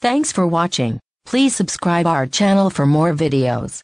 Thanks for watching. Please subscribe our channel for more videos.